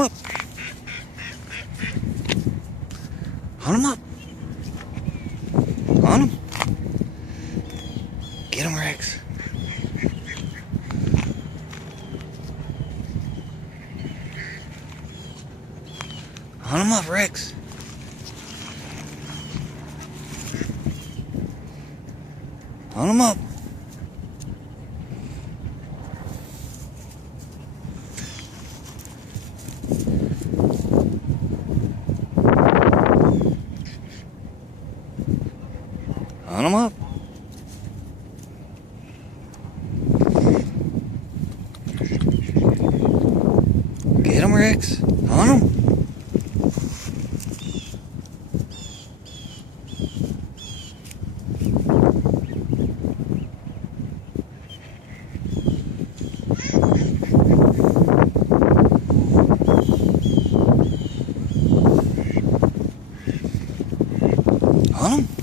up. Hunt him up. Hunt him. Get him, Rex. Hunt him up, Rex. Hunt him up. Hunt him up. Get him, Rex. Hunt him. Hunt him.